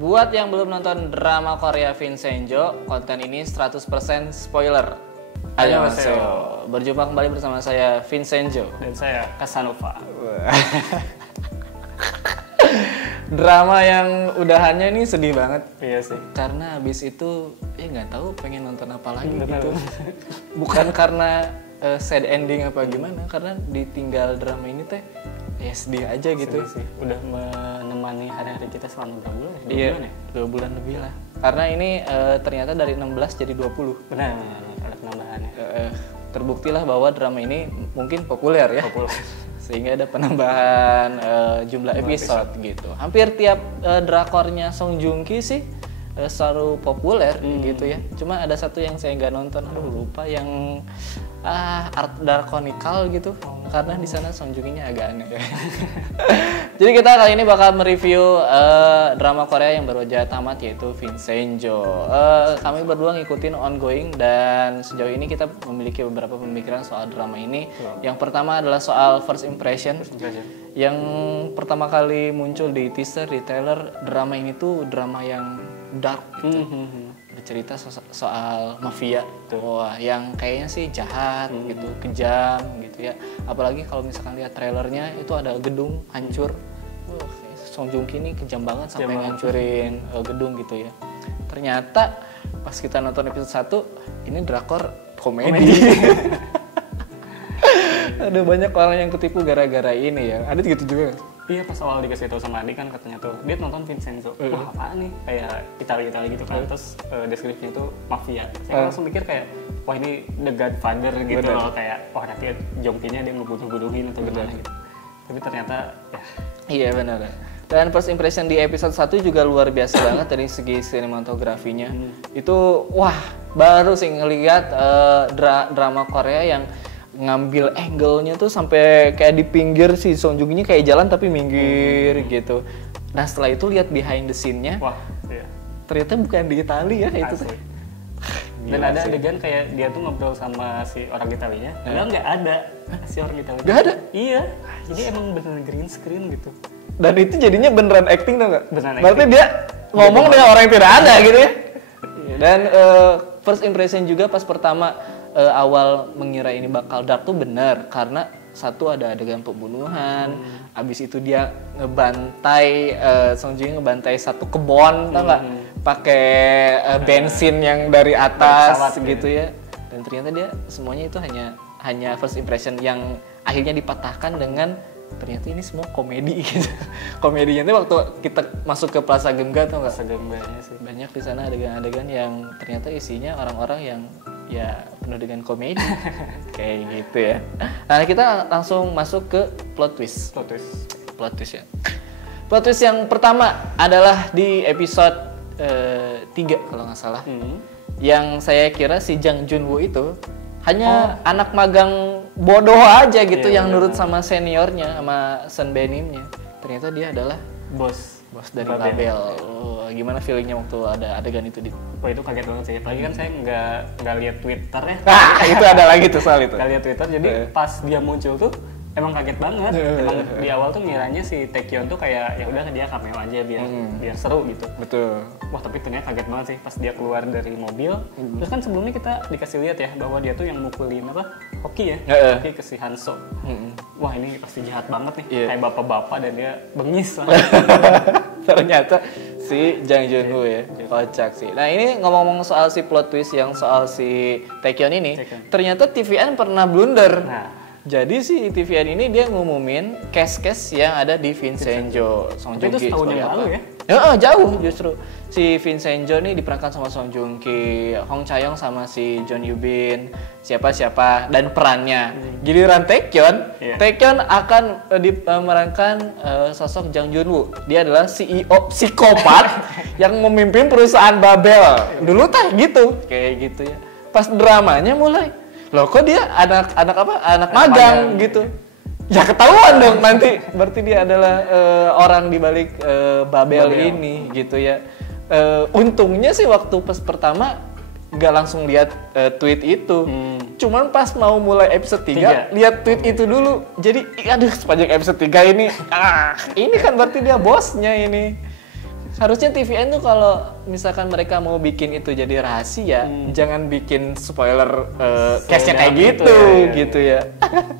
Buat yang belum nonton drama Korea Vincenzo, konten ini 100% spoiler. Annyeonghaseyo. Berjumpa kembali bersama saya Vincenzo dan saya Casanova. Drama yang udahannya ini sedih banget. Iya sih. Karena abis itu nggak tahu pengen nonton apa lagi gitu. Bukan karena sad ending apa gimana, karena ditinggal drama ini teh ya sedih aja gitu. Sedih sih. Udah menemani hari-hari kita selama berapa bulan? 2 bulan ya? 2 bulan lebih lah. Karena ini ternyata dari 16 jadi 20. Benar, ada penambahannya. Terbuktilah bahwa drama ini mungkin populer ya. Populer. Sehingga ada penambahan jumlah episode gitu. Hampir tiap drakornya Song Joong Ki sih selalu populer gitu ya. Cuma ada satu yang saya nggak nonton, lupa, yang Art Drakonical gitu. Karena di sana Song Joong Ki-nya agak aneh ya. Jadi kita kali ini bakal mereview drama Korea yang baru aja tamat, yaitu Vincenzo. Kami berdua ngikutin ongoing dan sejauh ini kita memiliki beberapa pemikiran soal drama ini. Yang pertama adalah soal first impression. Yang pertama kali muncul di teaser, di trailer, drama ini tuh drama yang dark gitu. Bercerita soal mafia, wah, yang kayaknya sih jahat gitu, kejam gitu ya. Apalagi kalau misalkan lihat trailernya itu ada gedung hancur. Song Joong Ki ini kejam banget sampai ngancurin gedung gitu ya. Ternyata pas kita nonton episode 1, ini drakor komedi. Ada banyak orang yang ketipu gara-gara ini ya. Ada gitu juga. Iya, pas awal dikasih tahu sama Adi kan katanya tuh dia nonton Vincenzo. Wah, apaan nih? Kayak Italia gitu kan. Terus deskripsinya tuh mafia. Saya langsung mikir kayak, wah ini The Godfather gitu loh, kayak wah nanti Joong Ki-nya dia ngebunuh-bunuhin atau gimana gitu. Tapi ternyata ya. Iya benar. Dan first impression di episode 1 juga luar biasa banget dari segi sinematografinya. Itu wah, baru sih ngelihat drama Korea yang ngambil angle-nya tuh sampai kayak di pinggir si Song Joong Ki-nya kayak jalan tapi minggir gitu. Nah setelah itu lihat behind the scene-nya, wah, iya. Ternyata bukan di Italia ya itu. Dan ada adegan kayak dia tuh ngobrol sama si orang Italianya, padahal nggak ada si orang Italia. Nggak ada? Iya, jadi emang beneran green screen gitu. Dan itu jadinya beneran acting tau nggak? Beneran Berarti acting. dia ngomong dengan orang yang tidak ada gitu ya. Dan first impression juga pas pertama awal mengira ini bakal dark tuh benar, karena satu ada adegan pembunuhan, abis itu dia ngebantai Song Joong Ki ngebantai satu kebon, tau nggak? Pakai bensin yang dari atas gitu ya. Dan ternyata dia semuanya itu hanya first impression yang akhirnya dipatahkan dengan ternyata ini semua komedi gitu. Komedinya itu waktu kita masuk ke Plaza Gemga, tau nggak? Plaza Gemganya sih. Banyak di sana adegan-adegan yang ternyata isinya orang-orang yang ya penuh dengan komedi. Kayak gitu ya. Nah, kita langsung masuk ke plot twist ya. Plot twist yang pertama adalah di episode 3 kalau nggak salah. Yang saya kira si Jang Junwoo itu hanya anak magang bodoh aja gitu, yang nurut sama seniornya, sama Sun Benimnya. Ternyata dia adalah bos dari Babel. Gimana feelingnya waktu ada adegan itu? Wah, itu kaget banget sih. Apalagi kan saya nggak lihat Twitter ya. Itu ada lagi tuh soal itu. Nggak lihat Twitter, jadi pas dia muncul tuh emang kaget banget. Emang di awal tuh ngiranya si Taekyeon tuh kayak ya udah dia cameo aja biar seru gitu. Betul. Wah, tapi ternyata kaget banget sih pas dia keluar dari mobil. Terus kan sebelumnya kita dikasih lihat ya bahwa dia tuh yang mukulin hoki ya. Hoki ke si Hanso. Wah, ini pasti jahat banget nih. Kayak bapak-bapak dan dia bengis lah. Ternyata si Jang Junwoo ya, kocak sih. Nah, ini ngomong-ngomong soal si plot twist yang soal si Taekyeon ini, ternyata TVN pernah blunder. Jadi si TVN ini dia ngumumin case-case yang ada di Vincenzo. Song Joong Ki itu setahun yang lalu ya? Jauh justru. Si Vincenzo nih diperankan sama Song Joong Ki, Hong Chae-yong sama si John Yoo Bin, siapa dan perannya. Giliran Taekyeon, Taekyeon akan memerankan sosok Jang Junwoo. Dia adalah CEO psikopat yang memimpin perusahaan Babel. Dulu gitu, kayak gitu ya. Pas dramanya mulai, loh kok dia anak magang gitu. Ya ketahuan dong nanti, berarti dia adalah orang di balik Babel ini gitu ya. Untungnya sih waktu pas pertama nggak langsung lihat tweet itu. Cuman pas mau mulai episode 3 lihat tweet itu dulu. Jadi aduh, sepanjang episode 3 ini ini kan berarti dia bosnya ini. Harusnya TVN tuh kalau misalkan mereka mau bikin itu jadi rahasia, jangan bikin spoiler case-nya kayak gitu ya.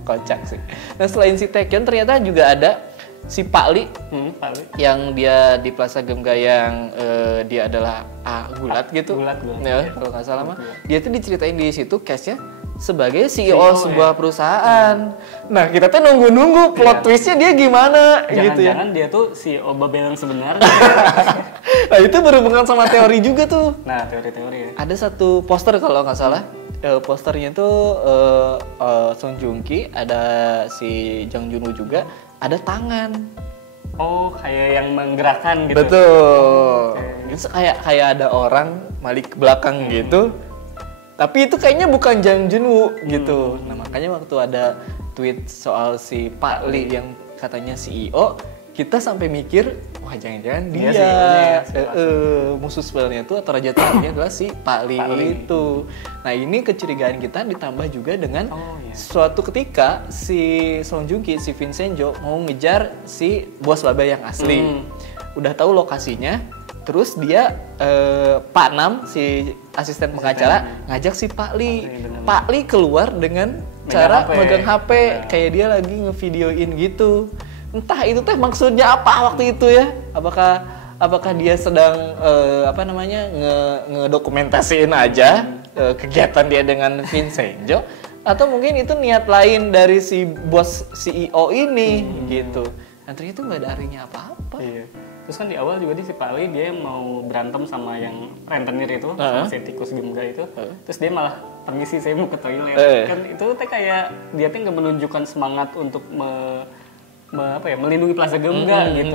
Kocak sih. Nah selain si Taecyeon ternyata juga ada si Pak Lee, yang dia di Plaza Gemga yang dia adalah gulat gitu. Gulat. Ya, kalau nggak salah mah. Dia tuh diceritain di situ case-nya sebagai CEO sebuah perusahaan. Nah, kita tuh nunggu plot twist-nya dia gimana gitu ya. Jangan-jangan dia tuh CEO Babel yang sebenarnya. Nah, itu berhubungan sama teori juga tuh. Nah, teori-teori ya. Ada satu poster kalau nggak salah. Posternya tuh Song Joong Ki, ada si Jang Junwoo juga, ada tangan. Oh, kayak yang menggerakkan gitu. Betul. Itu kayak ada orang balik ke belakang gitu. Tapi itu kayaknya bukan Jang Junwoo gitu. Nah makanya waktu ada tweet soal si Pak Lee yang katanya CEO, kita sampai mikir, wah jangan-jangan dia musuh sebenarnya itu atau raja teorinya adalah si Pak Lee itu. Nah ini kecurigaan kita ditambah juga dengan suatu ketika si Song Joong Ki, si Vincenzo mau ngejar si bos Babel yang asli. Udah tahu lokasinya. Terus dia Pak Nam, si asisten pengacara, ngajak si Pak Lee. Pak Lee keluar dengan cara megang HP, kayak dia lagi ngevideoin gitu. Entah itu teh maksudnya apa waktu itu ya? Apakah dia sedang ngedokumentasiin aja kegiatan dia dengan Vincenzo, atau mungkin itu niat lain dari si bos CEO ini gitu. Dan ternyata nggak ada artinya apa-apa. Iya. Terus kan di awal juga si Pak Lee dia mau berantem sama yang rentenir itu, sama si tikus Gemga itu. Terus dia malah permisi saya mau ke toilet. Kan itu teh kayak dia tuh nggak menunjukkan semangat untuk melindungi Plaza Gemga gitu,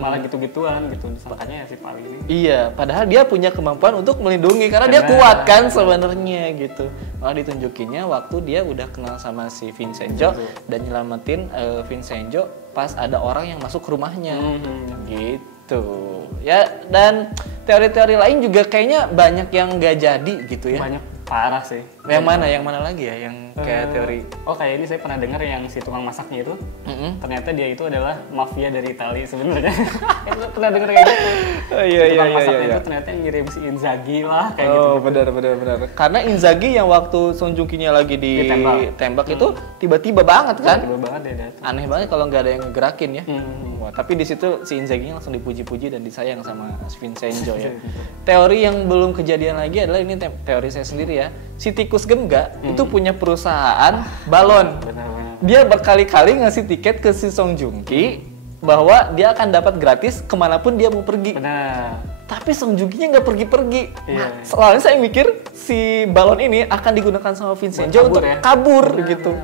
malah gitu-gituan gitu. Makanya si Pak Lee ini. Iya, padahal dia punya kemampuan untuk melindungi karena dia kuat kan sebenarnya gitu. Malah ditunjukinnya waktu dia udah kenal sama si Vincenzo dan nyelamatin Vincenzo pas ada orang yang masuk ke rumahnya gitu ya. Dan teori-teori lain juga kayaknya banyak yang nggak jadi gitu ya. Banyak parah sih. Yang mana lagi ya yang kayak teori? Oh kayak ini saya pernah dengar yang si tukang masaknya itu ternyata dia itu adalah mafia dari Italia sebenarnya. Pernah dengar kayak gitu. Tukang masaknya itu ternyata yang ngirim si Inzaghi lah kayak gitu. Oh benar. Karena Inzaghi yang waktu Song Joong Ki-nya lagi ditembak itu tiba-tiba banget kan? Tiba banget dia datang. Aneh banget kalau nggak ada yang ngegerakin ya. Wah, tapi di situ si Inzaghi langsung dipuji-puji dan disayang sama Vincenzo ya. Teori yang belum kejadian lagi adalah ini teori saya sendiri ya. Si tikus Gemga itu punya perusahaan balon. Benar. Dia berkali-kali ngasih tiket ke si Song Joong Ki bahwa dia akan dapat gratis kemanapun dia mau pergi. Benar. Tapi Song Joong Ki-nya nggak pergi-pergi. Nah, soalnya saya mikir si balon ini akan digunakan sama Vincenzo untuk kabur gitu.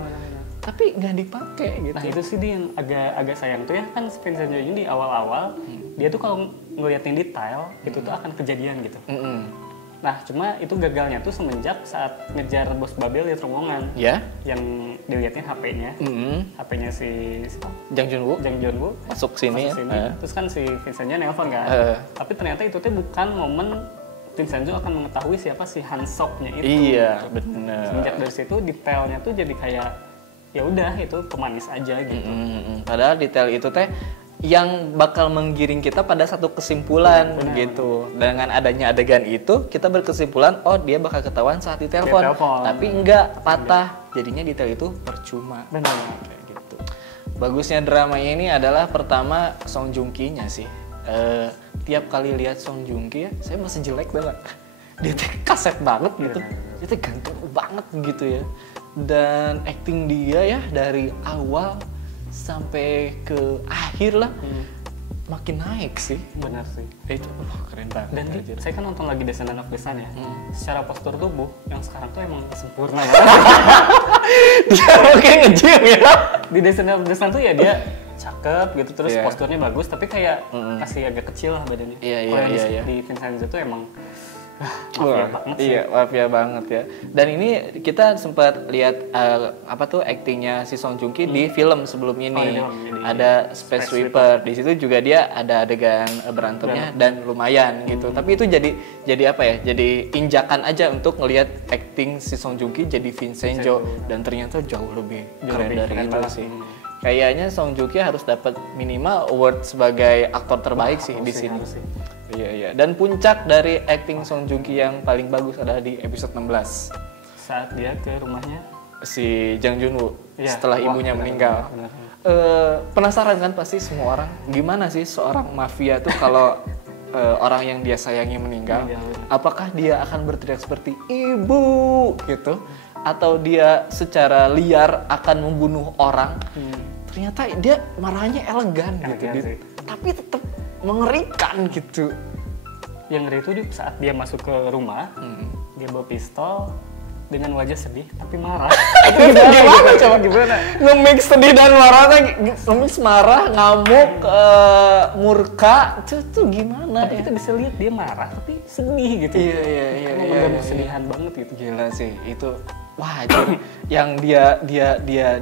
Tapi nggak dipakai gitu. Nah itu sih dia yang agak sayang tuh ya, kan Vincenzo ini di awal-awal dia tuh kalau ngeliatin detail itu tuh akan kejadian gitu. Nah cuma itu gagalnya tuh semenjak saat ngejar bos Babel lihat rombongan yang dilihatnya HP-nya HP-nya si Jang Junwoo masuk sini. Terus kan si Vincenzo nelpon kan, tapi ternyata itu tuh bukan momen Vincenzo akan mengetahui siapa si Hansok-nya itu. Iya benar. Semenjak dari situ detailnya tuh jadi kayak ya udah itu pemanis aja gitu. Padahal detail itu teh yang bakal menggiring kita pada satu kesimpulan gitu. Dengan adanya adegan itu kita berkesimpulan oh dia bakal ketahuan saat ditelepon. Tapi enggak, patah. Jadinya detail itu percuma. Benar kayak gitu. Bagusnya drama ini adalah pertama Song Joong Ki-nya sih. Tiap kali lihat Song Joong Ki ya, saya masih jelek banget. Dia tuh kaset banget gitu. Dia tuh ganteng banget gitu ya. Dan acting dia ya dari awal sampai ke akhir lah makin naik sih. Benar sih. Itu keren banget. Dan saya kan nonton lagi Descendant of the Sun ya. Secara postur tubuh yang sekarang tuh emang sempurna banget. Dia kayak nge-gym ya. Di Descendant of the Sun tuh ya dia cakep gitu terus posturnya bagus tapi kayak kasih agak kecil lah badannya. Iya. Di Vincenzo tuh emang mafia banget ya. Dan ini kita sempat lihat actingnya si Song Joong Ki di film sebelum ini. Ada Space Sweeper. Di situ juga dia ada adegan berantemnya dan lumayan gitu. Tapi itu jadi apa ya? Jadi injakan aja untuk ngelihat acting si Song Joong Ki jadi Vincenzo dan ternyata jauh lebih keren dari itu sih. kayaknya Song Joong Ki harus dapat minimal award sebagai aktor terbaik sih di sini. Iya. Dan puncak dari acting Song Joong Ki yang paling bagus adalah di episode 16. Saat dia ke rumahnya si Jang Jun Woo setelah ibunya meninggal. Benar. Penasaran kan pasti semua orang, gimana sih seorang mafia tuh kalau orang yang dia sayangi meninggal, apakah dia akan berteriak seperti ibu gitu, atau dia secara liar akan membunuh orang? Ternyata dia marahnya elegan gitu, tapi tetap mengerikan gitu. Yang ngeri itu saat dia masuk ke rumah, dia bawa pistol dengan wajah sedih tapi marah. Gimana? Nge-mix sedih dan marah, nge-mix marah, ngamuk, murka, itu gimana? Tapi kita bisa lihat dia marah tapi sedih gitu. Iya. Kesedihan banget gitu. Gila sih itu. Wah itu yang dia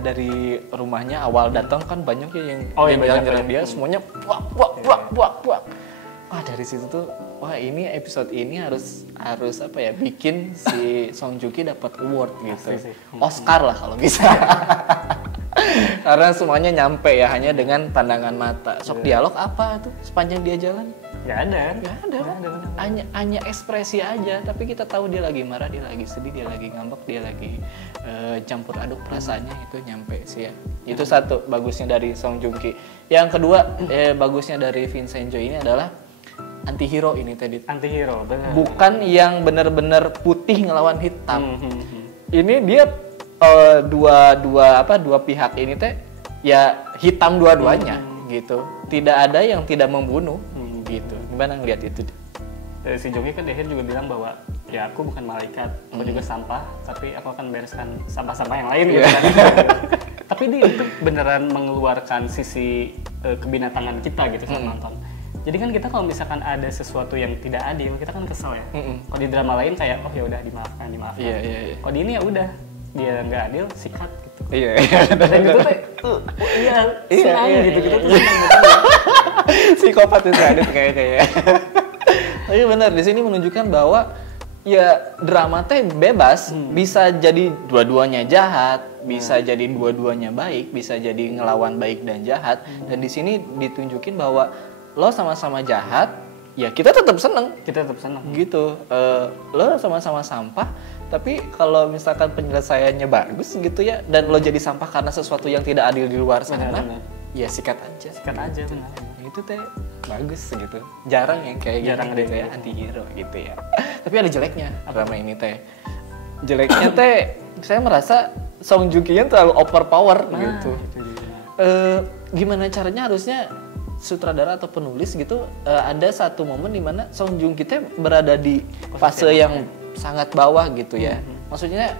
dari rumahnya awal datang kan banyak ya yang nyerang dia, semuanya buak. Wah dari situ tuh, wah ini episode ini harus apa ya, bikin si Song Joong Ki dapat award gitu, Oscar lah kalau bisa. Karena semuanya nyampe ya hanya dengan pandangan mata. Sok dialog apa tuh sepanjang dia jalan? Gak ada. Hanya ekspresi aja, tapi kita tahu dia lagi marah, dia lagi sedih, dia lagi ngambek, dia lagi campur aduk perasaannya, itu nyampe sih ya. Itu satu bagusnya dari Song Joong Ki. Yang kedua bagusnya dari Vincenzo ini adalah antihero ini tadi. Antihero, benar. Bukan yang benar-benar putih ngelawan hitam. Ini dia dua pihak ini teh ya hitam dua-duanya gitu. Tidak ada yang tidak membunuh gitu. Gimana ngelihat itu? Si Joong Ki kan Daehyun juga bilang bahwa ya aku bukan malaikat, aku juga sampah, tapi aku akan bereskan sampah-sampah yang lain gitu kan. Tapi dia itu beneran mengeluarkan sisi kebinatangan kita gitu saat nonton. Jadi kan kita kalau misalkan ada sesuatu yang tidak adil, kita kan kesel ya. Kalau di drama lain kayak oh ya udah dimaafkan. Iya. Kalau di ini ya udah dia nggak adil, sikat gitu. Iya. Dan itu teh, senang gitu kita tuh senang gitu. Psikopat itu adil kayaknya. Tapi benar di sini menunjukkan bahwa ya drama teh bebas, bisa jadi dua-duanya jahat, bisa jadi dua-duanya baik, bisa jadi ngelawan baik dan jahat. Dan di sini ditunjukin bahwa lo sama-sama jahat, ya kita tetap seneng. Gitu. Lo sama-sama sampah, tapi kalau misalkan penyelesaiannya bagus gitu ya, dan lo jadi sampah karena sesuatu yang tidak adil di luar sana, ya sikat aja. Benar. Itu teh bagus gitu. Jarang yang kayak gitu ya, anti-hero gitu ya. Tapi ada jeleknya drama ini teh. Jeleknya teh saya merasa Song Joong Ki terlalu overpower gitu. Gimana caranya harusnya sutradara atau penulis gitu ada satu momen di mana Song Joong Ki berada di fase yang sangat bawah gitu ya. Maksudnya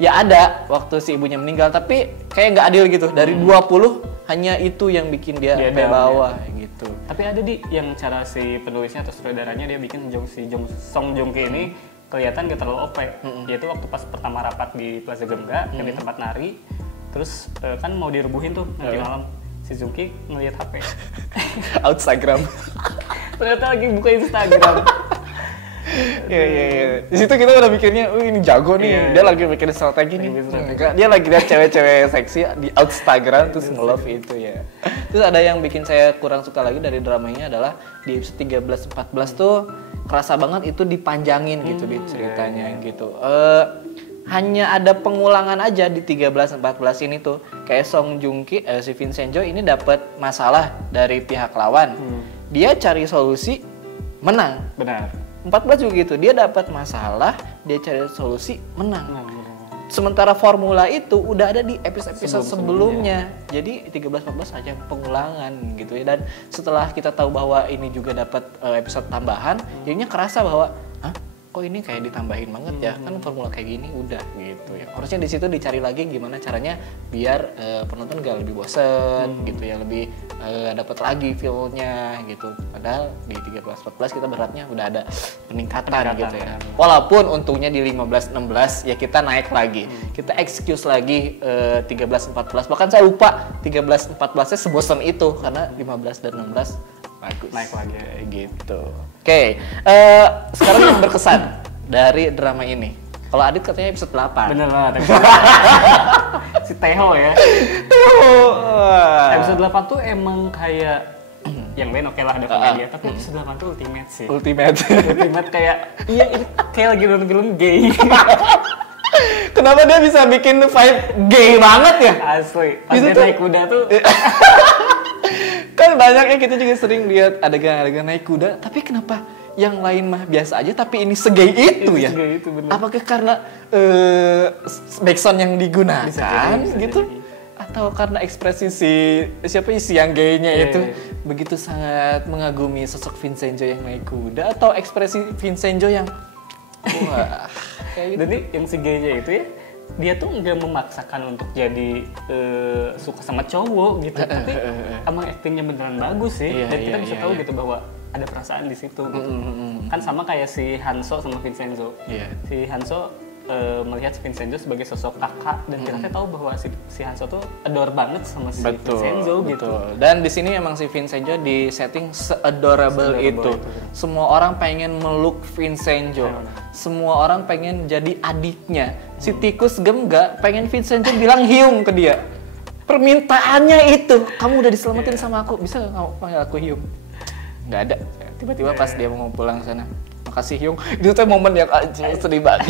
ya ada waktu si ibunya meninggal, tapi kayak nggak adil gitu. Dari 20 hanya itu yang bikin dia sampai bawah gitu. Tapi ada yang cara si penulisnya atau sutradaranya dia bikin Song Joong Ki ini kelihatan gak terlalu OP. Yaitu waktu pas pertama rapat di Plaza Gemga yang di tempat nari, terus kan mau dirubuhin tuh nanti malam. Si Joong Ki ngeliat HP. Instagram. Ternyata lagi buka Instagram. Iya. Di situ kita udah mikirnya, ini jago nih. Dia lagi mikirin strategi nih. Dia lagi lihat cewek-cewek seksi di Instagram terus nge-love itu ya. Terus ada yang bikin saya kurang suka lagi dari dramanya adalah di episode 13-14 tuh kerasa banget itu dipanjangin gitu di ceritanya gitu. Hanya ada pengulangan aja di 13-14 ini tuh. Kayak Song Joong Ki, si Vincenzo ini dapat masalah dari pihak lawan. Dia cari solusi, menang. Benar. 14 juga gitu. Dia dapat masalah, dia cari solusi, menang. Sementara formula itu udah ada di episode sebelumnya. Jadi 13-14 aja pengulangan gitu ya. Dan setelah kita tahu bahwa ini juga dapat episode tambahan, jadinya kerasa bahwa kok ini kayak ditambahin banget ya, kan formula kayak gini udah gitu ya. Harusnya di situ dicari lagi gimana caranya biar penonton gak lebih bosen gitu ya, lebih dapat lagi feel-nya gitu. Padahal di 13-14 kita beratnya udah ada peningkatan gitu ya. Walaupun untungnya di 15-16 ya kita naik lagi. Kita excuse lagi 13-14. Bahkan saya lupa 13-14-nya sebosan itu karena 15 dan 16 bagus. Naik lagi gitu. Oke, sekarang yang berkesan dari drama ini. Kalau Adit katanya episode 8. Bener banget. Si Teho ya. Episode 8 tuh emang kayak yang lain oke lah ada komedi, tapi episode 8 tuh ultimate sih. Ultimate kayak iya ini kayak lagi nonton film gay. Kenapa dia bisa bikin vibe gay banget ya? Asli. Pas Itu dia tuh- naik kuda tuh Kan banyaknya kita juga sering lihat adegan-adegan naik kuda, tapi kenapa yang lain mah biasa aja tapi ini segay itu ya? segay itu, bener. Apakah karena backsound yang digunakan Bisa jadi. gitu? Atau karena ekspresi si yang gaynya Iya, itu iya. begitu sangat mengagumi sosok Vincenzo yang naik kuda, atau ekspresi Vincenzo yang wah kayak gitu. Dan yang si gaynya itu ya, dia tuh nggak memaksakan untuk jadi suka sama cowok gitu, tapi emang aktingnya beneran bagus sih. Iya, Dan kita iya, bisa iya, tahu iya. gitu bahwa ada perasaan di situ gitu. Kan sama kayak si Hanso sama Vincenzo. Iya. Si Hanso melihat Vincenzo sebagai sosok kakak, dan kita tahu bahwa si Hanso tuh adore banget sama si Vincenzo gitu. Betul. Dan di sini emang si Vincenzo di setting se-adorable itu. Semua orang pengen meluk Vincenzo. Semua orang pengen jadi adiknya. Si tikus Gemga pengen Vincenzo bilang hiung ke dia. Permintaannya itu, kamu udah diselamatin sama aku, bisa nggak kamu panggil aku hiung? Nggak ada. Tiba-tiba pas dia mau pulang sana, makasih hiung. Itu tuh momen yang sedih banget.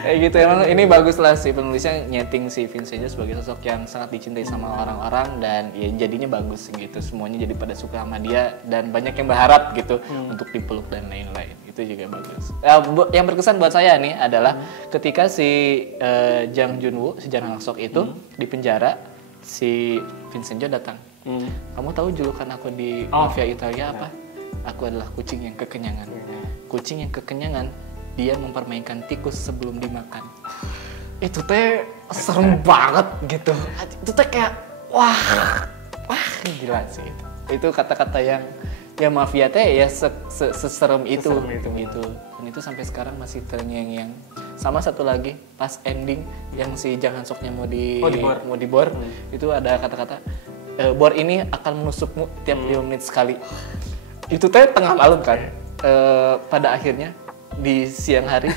Kayak gitu, emang ini bagus lah sih penulisnya nyeting si Vincenzo sebagai sosok yang sangat dicintai sama orang-orang, dan ya jadinya bagus gitu, semuanya jadi pada suka sama dia dan banyak yang berharap gitu untuk dipeluk dan lain-lain. Itu juga bagus. Yang berkesan buat saya nih adalah ketika si Jang Junwoo, si Jang Hang Sok itu di penjara, si Vincenzo datang. Kamu tahu julukan aku di mafia Italia apa? Aku adalah kucing yang kekenyangan. Kucing yang kekenyangan, dia mempermainkan tikus sebelum dimakan. Itu teh serem banget gitu. Itu teh kayak wah gila sih itu. Itu kata-kata yang ya mafia teh ya seserem itu gitu. Dan itu sampai sekarang masih terngiang-ngiang. Sama satu lagi pas ending yang si Jang Han Soknya mau dibor, itu ada kata-kata bor ini akan menusukmu tiap 5 menit sekali. Itu teh tengah malam kan. Pada akhirnya di siang hari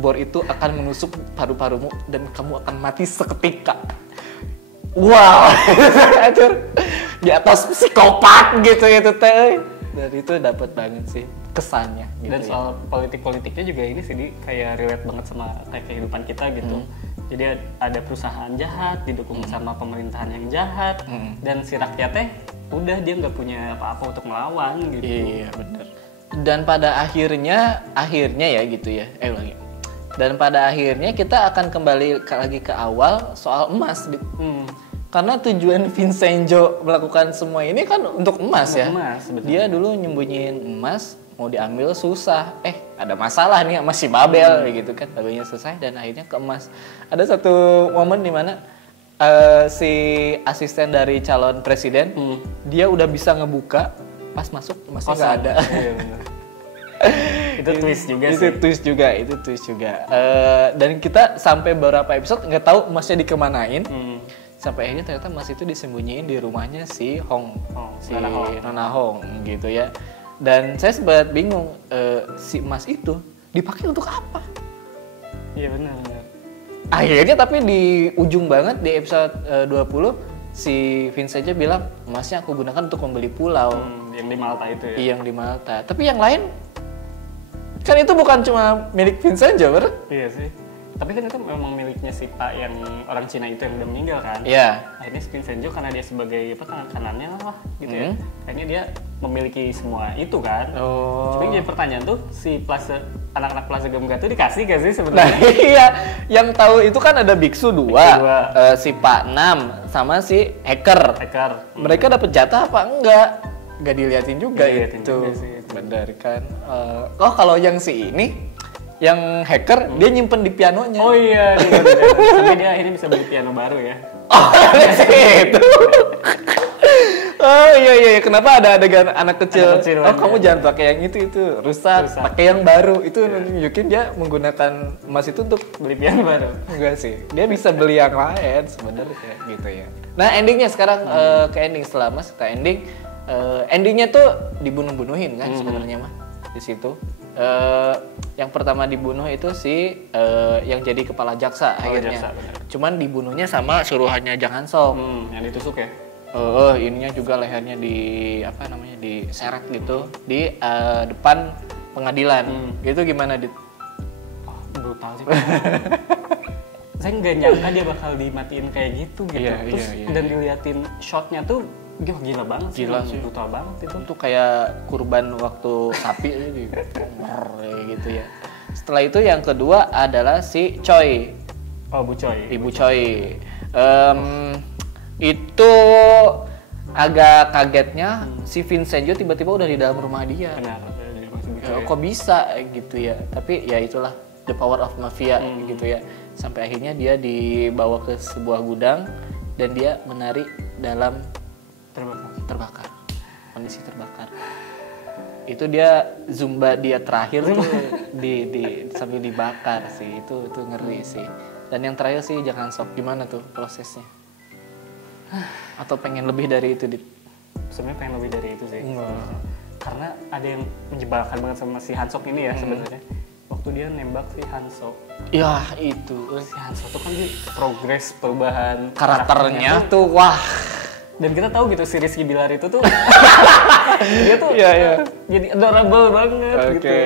bor itu akan menusuk paru-parumu dan kamu akan mati seketika. Wow, di atas psikopat gitu itu teh. Dan itu dapat banget sih kesannya. Gitu. Dan soal politik-politiknya juga ini sih kayak relate banget sama kayak kehidupan kita gitu. Jadi ada perusahaan jahat didukung sama pemerintahan yang jahat, dan si rakyatnya udah dia nggak punya apa-apa untuk melawan gitu. Iya benar. Dan pada akhirnya ya gitu ya. Ulangi. Dan pada akhirnya kita akan kembali lagi ke awal soal emas. Karena tujuan Vincenzo melakukan semua ini kan untuk emas ya. Emas, betul. Dia dulu nyembunyiin emas, mau diambil susah. Ada masalah nih sama si Babel gitu kan. Babelnya selesai dan akhirnya ke emas. Ada satu momen di mana si asisten dari calon presiden dia udah bisa ngebuka, pas masuk emasnya nggak ada. Iya, benar. Itu twist juga sih. Itu twist juga. Dan kita sampai beberapa episode nggak tahu emasnya dikemanain. Sampai akhirnya ternyata emas itu disembunyiin di rumahnya si Hong, si Nona Hong gitu ya. Dan saya sempat bingung, si emas itu dipakai untuk apa? Iya benar. Akhirnya tapi di ujung banget di episode 20 si Vincenzo bilang emasnya aku gunakan untuk membeli pulau. Yang di Malta itu ya. Yang di Malta. Tapi yang lain kan itu bukan cuma milik Vincenzo, bener? Iya sih. Tapi kan itu memang miliknya si Pak yang orang Cina itu yang udah meninggal kan. Iya. Akhirnya si Vincenzo karena dia sebagai tangan kanannya lah gitu ya. Akhirnya dia memiliki semua itu kan. Oh. Cuma yang jadi pertanyaan tuh si anak-anak Plaza Gemga tuh dikasih gak sih Nah sebenarnya? iya, yang tahu itu kan ada biksu dua. Si Pak Nam sama si hacker. Mereka dapat jatah apa enggak? Enggak diliatin juga Diliatin itu. juga sih. Bener kan. Kalau yang si ini, yang hacker dia nyimpen di pianonya. Oh iya, sampai dia akhirnya bisa beli piano baru ya. Oh, itu. Oh iya, kenapa ada adegan anak kecil? Kamu jangan pakai yang itu rusak. Pakai yang baru. Itu nunjukin dia menggunakan emas itu untuk Beli piano baru. enggak sih. Dia bisa beli yang lain sebenarnya gitu ya. Nah, endingnya sekarang ke ending setelah emas, kita ending. Endingnya tuh dibunuh-bunuhin kan sebenarnya mah di situ. Yang pertama dibunuh itu si yang jadi kepala jaksa akhirnya. Jaksa, cuman dibunuhnya sama suruhannya Jang Han-sok. Yang ditusuk ya? Ininya juga lehernya diseret gitu di depan pengadilan. Gitu gimana, Dit? Brutal sih. Saya nggak nyangka dia bakal dimatiin kayak gitu. Terus dan diliatin shotnya tuh gila banget sih. Gila sih. Brutal banget itu. Itu kayak kurban waktu sapi gitu ya. Setelah itu yang kedua adalah si Choi. Oh, Bu Choi. Ibu Choi. Itu agak kagetnya si Vincenzo tiba-tiba udah di dalam rumah dia. Benar. Kok bisa gitu ya? Tapi ya itulah the power of mafia gitu ya. Sampai akhirnya dia dibawa ke sebuah gudang dan dia menari dalam terbakar. Kondisi terbakar. Itu dia zumba dia terakhir tuh di sambil dibakar sih. Itu ngeri sih. Dan yang terakhir sih Jang Han-sok, gimana tuh prosesnya? Atau pengen lebih dari itu, Dit? Sebenarnya pengen lebih dari itu sih. Karena ada yang menjebalkan banget sama si Han-sok ini ya sebenarnya. Waktu dia nembak si Han-sok. Ya itu. Si Han-sok tuh kan dia progres perubahan karakternya tuh wah. Dan kita tahu gitu si Rizky Bilar itu tuh dia tuh jadi adorable banget gitu. Oke,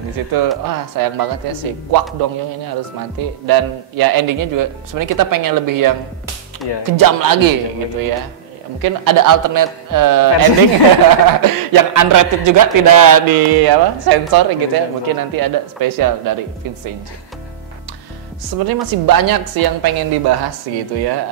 di situ sayang banget ya si Kwak Dong-young ini harus mati dan ya endingnya juga sebenarnya kita pengen lebih yang kejam lagi gitu ya. Mungkin ada alternate ending yang unrated juga tidak di sensor gitu ya. Mungkin nanti ada spesial dari Vincenzo. Sebenarnya masih banyak sih yang pengen dibahas gitu ya.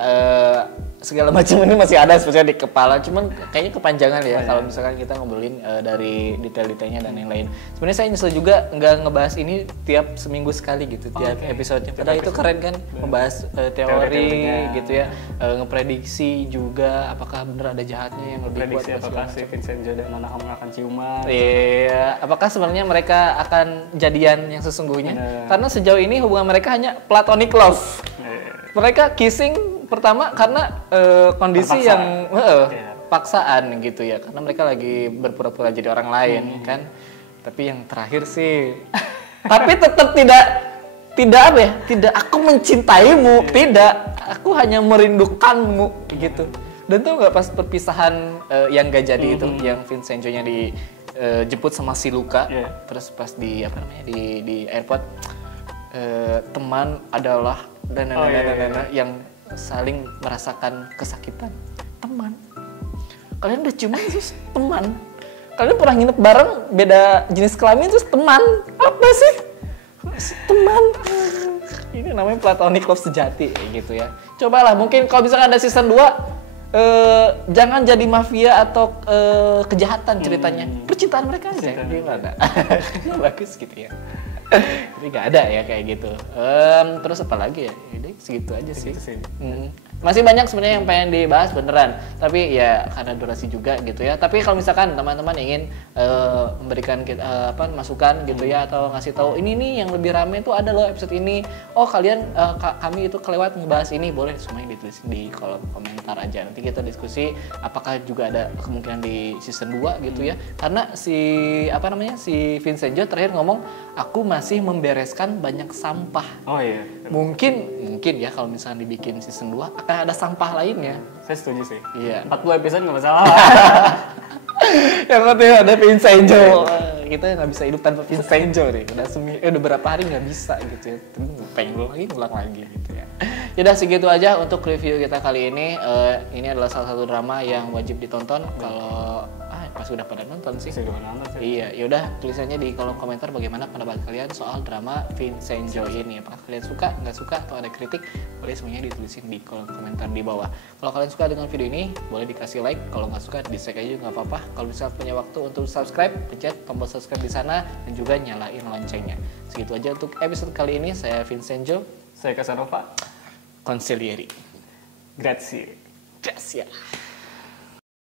Segala macam ini masih ada sebenarnya di kepala, cuman kayaknya kepanjangan ya kalau misalkan kita ngobrolin dari detail-detailnya dan yang lain. Sebenarnya saya nyesel juga nggak ngebahas ini tiap seminggu sekali gitu, tiap episodenya. Padahal itu keren kan, membahas teori gitu ya, ngeprediksi juga apakah benar ada jahatnya yang lebih kuat. Prediksi apakah si Vincenzo dan Nona Hong akan ciuman? Iya, apakah sebenarnya mereka akan jadian yang sesungguhnya? Karena sejauh ini hubungan mereka hanya platonic love. Mereka kissing pertama karena kondisi yang paksaan gitu ya, karena mereka lagi berpura-pura jadi orang lain kan. Tapi yang terakhir sih tapi tetap tidak aku mencintaimu, tidak, aku hanya merindukanmu gitu. Dan tuh nggak pas perpisahan yang gak jadi itu, yang Vincenzo-nya dijemput sama si Luka, terus pas di di airport, teman adalah dan yang saling merasakan kesakitan. Teman. Kalian udah ciuman terus teman. Kalian pernah nginep bareng beda jenis kelamin terus teman. Apa sih? Teman. Ini namanya platonic love sejati gitu ya. Cobalah mungkin kalau misalkan ada season 2 jangan jadi mafia atau kejahatan ceritanya. Percintaan mereka aja gimana? Bagus gitu ya. Tapi nggak ada ya kayak gitu. Terus apa lagi ya? Jadi segitu aja sih. Masih banyak sebenarnya yang pengen dibahas beneran. Tapi ya karena durasi juga gitu ya. Tapi kalau misalkan teman-teman ingin memberikan masukan gitu ya, atau ngasih tahu ini nih yang lebih rame tuh ada loh episode ini. Oh kalian kami itu kelewat ngebahas ini, boleh semuanya ditulis di kolom komentar aja. Nanti kita diskusi apakah juga ada kemungkinan di season 2 gitu ya. Karena si Vincenzo terakhir ngomong, aku masih membereskan banyak sampah. Oh iya. Mungkin ya kalau misalnya dibikin season 2 akan ada sampah lainnya. Saya setuju sih. Iya. 40 episode nggak masalah. Yang penting ada Vincenzo. Kita nggak bisa hidup tanpa Vincenzo nih. Udah berapa hari nggak bisa gitu ya. Pengen ngulang lagi gitu ya. Yaudah segitu aja untuk review kita kali ini. Ini adalah salah satu drama yang wajib ditonton kalau pas udah pada nonton sih. Iya, yaudah tulisannya di kolom komentar bagaimana pendapat kalian soal drama Vincenzo ini. Apakah kalian suka, nggak suka, atau ada kritik? Boleh semuanya ditulisin di kolom komentar di bawah. Kalau kalian suka dengan video ini, boleh dikasih like. Kalau nggak suka, dislike aja nggak apa-apa. Kalau misalnya punya waktu untuk subscribe, pencet tombol subscribe di sana dan juga nyalain loncengnya. Segitu aja untuk episode kali ini. Saya Vincenzo. Saya Casanova. Consiglieri. Grazie. Grazie.